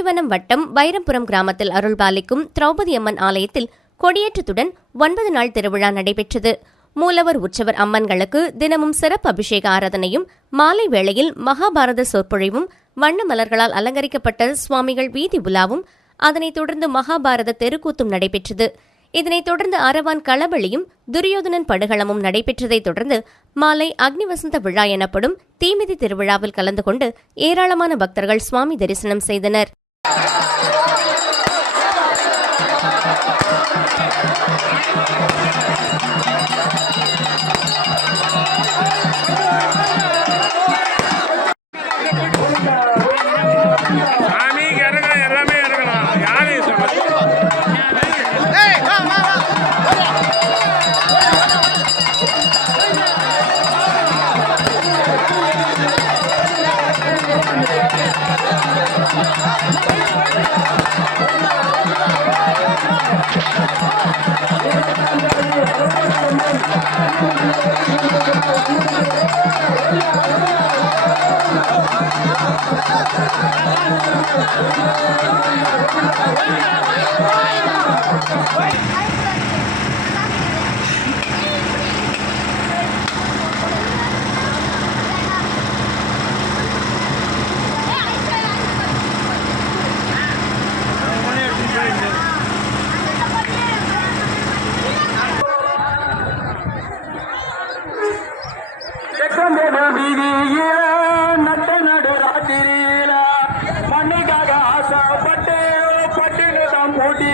திண்டிவனம் வட்டம் வைரம்புரம் கிராமத்தில் அருள்பாலிக்கும் திரௌபதி அம்மன் ஆலயத்தில் கொடியேற்றத்துடன் ஒன்பது நாள் திருவிழா நடைபெற்றது. மூலவர் உற்சவர் அம்மன்களுக்கு தினமும் சிறப்பு அபிஷேக ஆராதனையும் மாலை வேளையில் மகாபாரத சொற்பொழிவும் வண்ண மலர்களால் அலங்கரிக்கப்பட்ட சுவாமிகள் வீதி உலாவும் அதனைத் தொடர்ந்து மகாபாரத தெருக்கூத்தும் நடைபெற்றது. இதனைத் தொடர்ந்து அரவான் களபலியும் துரியோதனன் படுகளமும் நடைபெற்றதைத் தொடர்ந்து மாலை அக்னிவசந்த விழா எனப்படும் தீமிதி திருவிழாவில் கலந்து கொண்டு ஏராளமான பக்தர்கள் சுவாமி தரிசனம் செய்தனர். Thank you. Come on, baby.